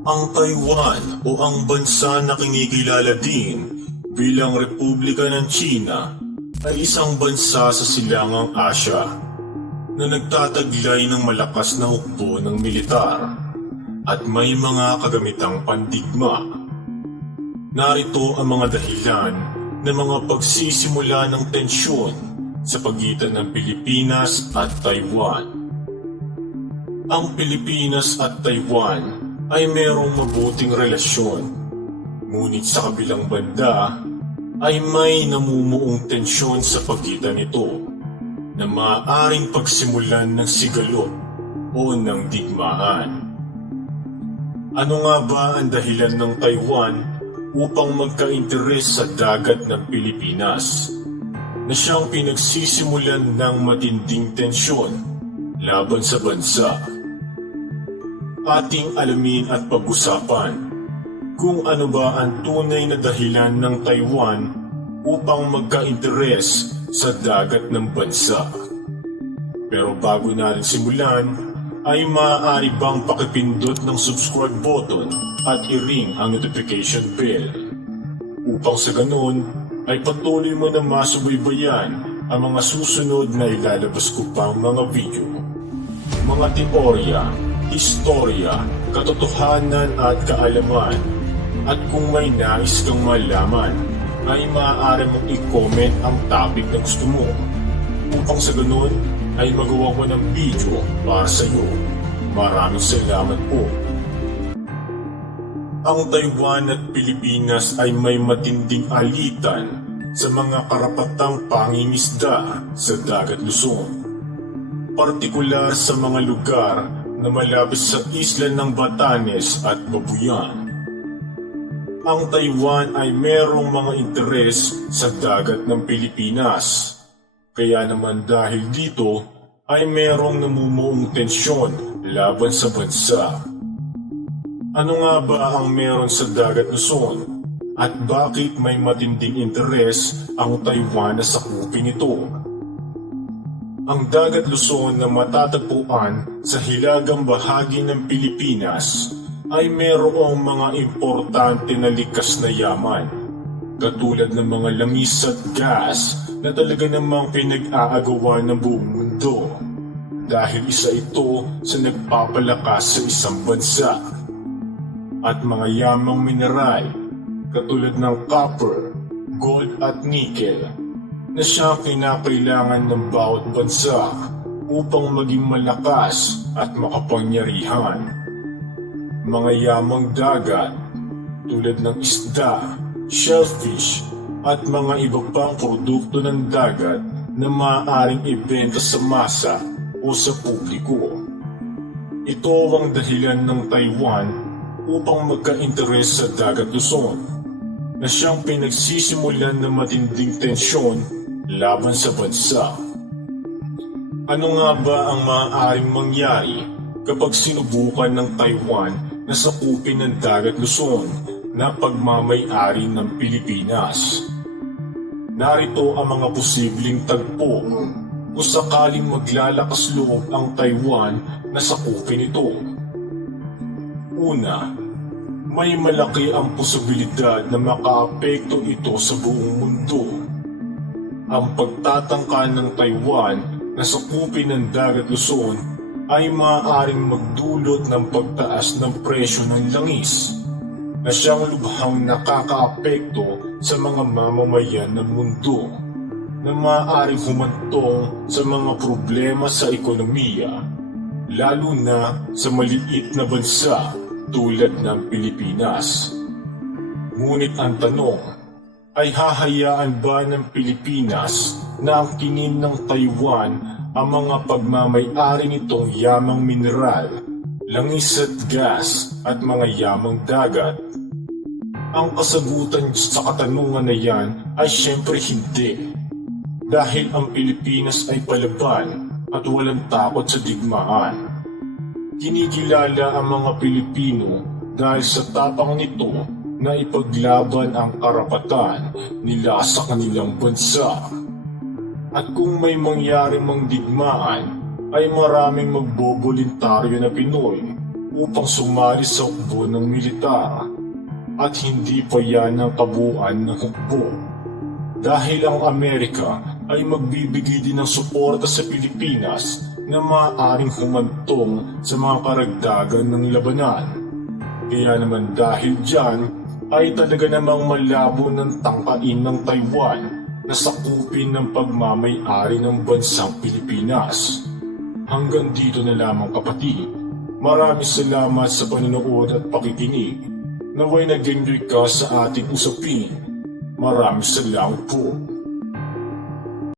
Ang Taiwan o ang bansa na kinikilala din bilang Republika ng China ay isang bansa sa Silangang Asya na nagtataglay ng malakas na hukbo ng militar at may mga kagamitang pandigma. Narito ang mga dahilan ng mga pagsisimula ng tensyon sa pagitan ng Pilipinas at Taiwan. Ang Pilipinas at Taiwan ay mayroong mabuting relasyon, ngunit sa kabilang banda ay may namumuong tensyon sa pagitan nito na maaaring pagsimulan ng sigalot o ng digmaan. Ano nga ba ang dahilan ng Taiwan upang magka-interes sa dagat ng Pilipinas na siyang pinagsisimulan ng matinding tensyon laban sa bansa? Ating alamin at pag-usapan kung ano ba ang tunay na dahilan ng Taiwan upang magka-interes sa dagat ng bansa. Pero bago natin simulan, ay maaari bang pakipindot ng subscribe button at i-ring ang notification bell upang sa ganun ay patuloy mo na masubaybayan ang mga susunod na ilalabas ko pang mga video. Mga teorya, istorya, katotohanan at kaalaman. At kung may nais kang malaman, ay maaari mong i-comment ang topic na gusto mo upang sa ganun ay magawa ko ng video para sa iyo. Maraming salamat po. Ang Taiwan at Pilipinas ay may matinding alitan sa mga karapatang pangingisda sa Dagat Luzon. Partikular sa mga lugar na malapit sa isla ng Batanes at Babuyan. Ang Taiwan ay merong mga interes sa dagat ng Pilipinas. Kaya naman dahil dito ay merong namumuong tensyon laban sa bansa. Ano nga ba ang meron sa Dagat Luzon? At bakit may matinding interes ang Taiwan na sakupin ito? Ang Dagat Luzon na matatagpuan sa hilagang bahagi ng Pilipinas ay mayroong mga importante na likas na yaman, katulad ng mga langis at gas na talaga namang pinag-aagawa ng buong mundo dahil isa ito sa nagpapalakas sa isang bansa. At mga yamang mineral katulad ng copper, gold at nickel na siyang kinakailangan ng bawat bansa upang maging malakas at makapangyarihan. Mga yamang dagat tulad ng isda, shellfish at mga iba pang produkto ng dagat na maaaring ibenta sa masa o sa publiko. Ito ang dahilan ng Taiwan upang magka-interes sa Dagat Luzon na siyang pinagsisimulan ng matinding tensyon laban sa bansa. Ano nga ba ang maaaring mangyari kapag sinubukan ng Taiwan na sakupin ng Dagat Luzon na pagmamay-ari ng Pilipinas? Narito ang mga posibleng tagpo kung sakaling maglalakas loob ang Taiwan na sakupin ito. Una, may malaki ang posibilidad na makaapekto ito sa buong mundo. Ang pagtatangka ng Taiwan na sakupin ng Dagat Luzon ay maaaring magdulot ng pagtaas ng presyo ng langis na siyang lubhang nakakaapekto sa mga mamamayan ng mundo na maaaring humantong sa mga problema sa ekonomiya, lalo na sa maliit na bansa tulad ng Pilipinas. Ngunit ang tanong ay hahayaan ba ng Pilipinas na ang kinin ng Taiwan ang mga pagmamay-ari nitong yamang mineral, langis at gas at mga yamang dagat? Ang kasagutan sa katanungan na yan ay siyempre hindi. Dahil ang Pilipinas ay palaban at walang takot sa digmaan. Kinikilala ang mga Pilipino dahil sa tapang nito na ipaglaban ang karapatan nila sa kanilang bansa. At kung may mangyari mang digmaan, ay maraming magboboluntaryo na Pinoy upang sumali sa hukbo ng militar at hindi pa yan ang kabuuan ng hukbo. Dahil ang Amerika ay magbibigay din ng suporta sa Pilipinas na maaaring humantong sa mga karagdagan ng labanan. Kaya naman dahil dyan ay talaga namang malabo ng tangkain ng Taiwan na sakupin ng pagmamay-ari ng bansang Pilipinas. Hanggang dito na lamang kapatid. Maraming salamat sa panonood at pakikinig. Naway nag-enjoy ka sa ating usapin. Maraming salamat po.